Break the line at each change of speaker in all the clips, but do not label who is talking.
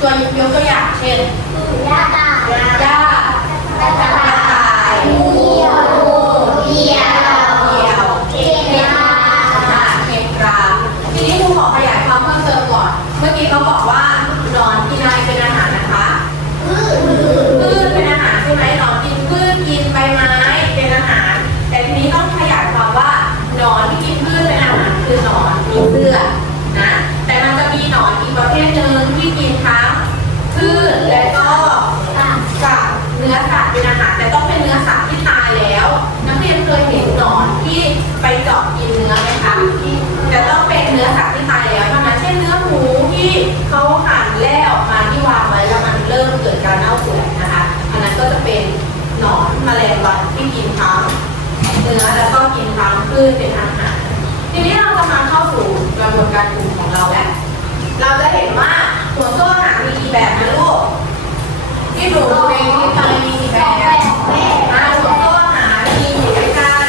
ตัวยกตัวอย่างเช่น
ย่าตา
หญ้าก
ระต่า
ป่าย
เหี่ยวเหี่ยว
เหยี่ยว
เก็บยา
อ่าเห็บราทีนี้ครูขอขยายความเพิ่มเติมก่อน เมื่อกี้เขาบอกว่าหนอนกินอะไรเป็นอาหารนะคะ
พืช
พืชเป็นอาหารใช่ไหมหนอนกินพืชกินใบไม้เป็นอาหาร แต่ทีนี้ต้องขยายความว่าหนอนที่กินพืชเป็นอาหารคือหนอนมีเสื้อนะแต่มันจะมีหนอนอีกประเภทหนึ่งที่กินทั้ง พืชและก็
ตับ
กับเนื้อสัตว์เป็นอาหารแต่ต้องเป็นเนื้อสัตว์ที่ตายแล้ว นักเรียนเคยเห็นหนอนที่ไปเจาะกินเนื้อไหมคะแต่ต้องเป็นเนื้อสัตว์ที่ตายแล้วเท่านั้นเช่นเนื้อหมูที่เขาหั่นแล่ออกมาที่วางไว้แล้วมันเริ่มเกิดการเน่าเปื่อยนะคะอันนั้นก็จะเป็นหนอนแมลงวันที่กินทั้งเนื้อแล้วก็กินทั้งพืชเป็นอาหารทีนี้เราจะมาเข้าสู่กระบวนการปรุงของเราแล้ว เราจะเห็นว่า หัวโซ่อาหามีกี่แบบนะลูกที่หนูดูในคลิปมันมีกี่แบบอ่าหัวโซ่อหามีอยู่ด้วยกัน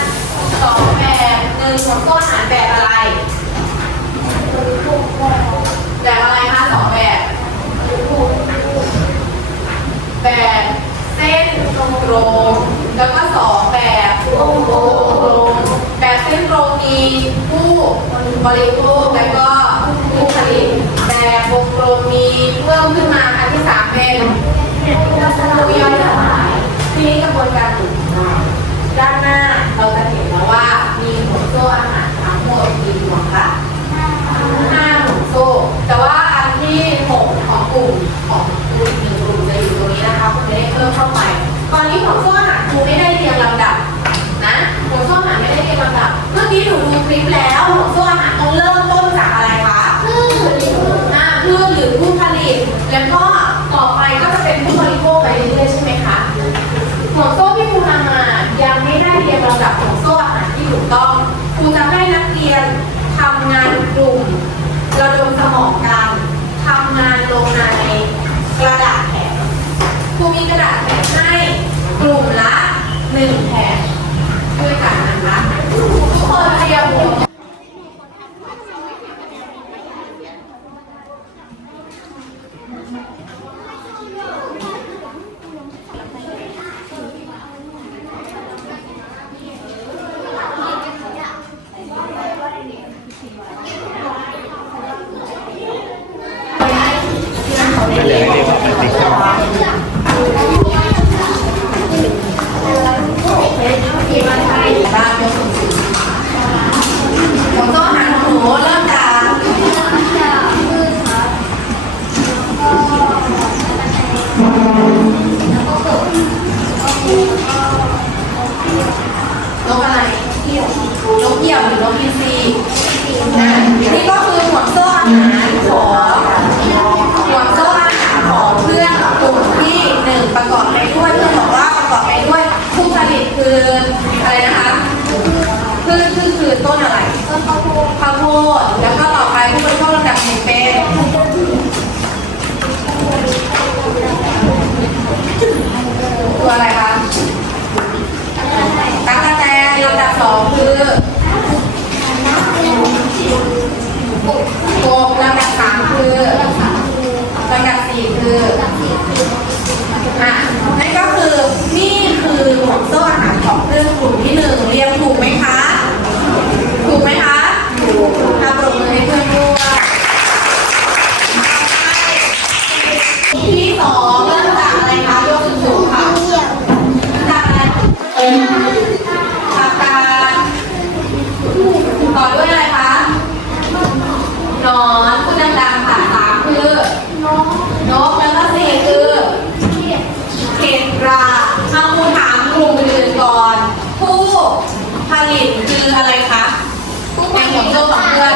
สองแบบหนึ่งหัวโซ่อาหาแบบอะไร แบบอะไรคะสองแบบ แบบเส้นตรงตรงแล้วก็สองแบบวงกลมแบบเส้นตรงมีผู้บริโภคแล้วก็ผู้ผลิต แบบวงกลมมีเพิ่มขึ้นมาอันที่สามเป็นตัวย่อยสลายทีนี้กระบวนการปรุงของเราด้านหน้าเราจะเห็นแล้วว่า จะให้นักเรียนทำงานกลุ่มระดมสมองกันทำงานลงในกระดาษแผ่นครูมีกระดาษแผ่นให้กลุ่มละหนึ่งแผ่น นกอะไรนกเหยี่ยวหรือนกอินทรีนะนี่ก็คือห่วงโซ่อาหารของห่วงโซ่อาหารของเพื่อนกลุ่มที่หนึ่งประกอบไปด้วยเพื่อนบอกว่าประกอบไปด้วยผู้ผลิตคืออะไรนะคะพืชพืชคือต้นอะไร
ต้นข้าวโพด
ข้าวโพดแล้วก็ต่อไปผู้บริโภคลำดับหนึ่งเป็นตัวอะไรคะ จากการต่อด้วยอะไรคะนอนพูดดังๆค่ะสามคือน
ก
นกแล้วก็สี่คือเห็ดราเอาครูถามกลุ่มอื่นก่อน ผู้ผลิตคืออะไรคะในหัวโซ่ของเพื่อน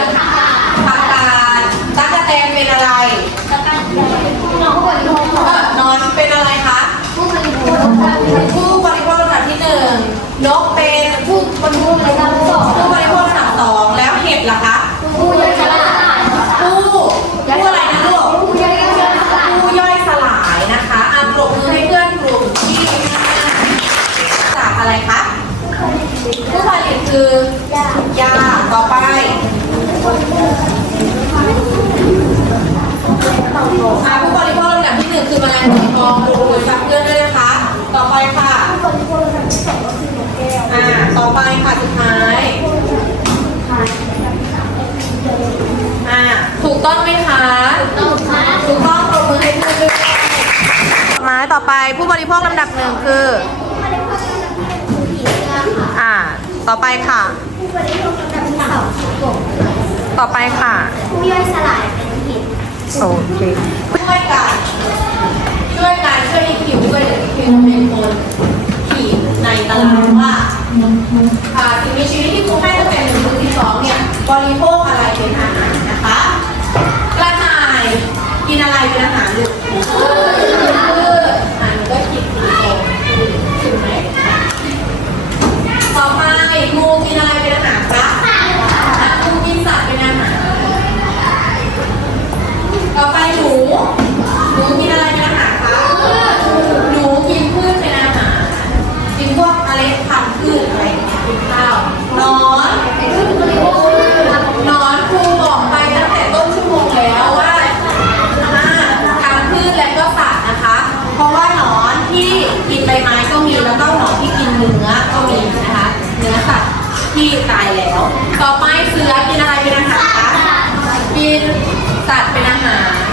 อยต่อไป
ผู้บริโภค
ลำดับหนึ่ง
คือ
ผู้บริโภคลำดับที่หค่ะ
อ่า
ต่อไปค่ะ
ผู้บริโภคลำดับที่สองคือ
ต่อไปค่ะ
ผู้ย่อยสลายเป็นหิน
โอเค ช่วยกัน ช่วยกันช่วยอีกคิวด้วยเด็กผิวเป็นคน ตายแล้ว ต่อไปเสือกินอะไรเป็นอาหารคะกินสัตว์เป็นอาหาร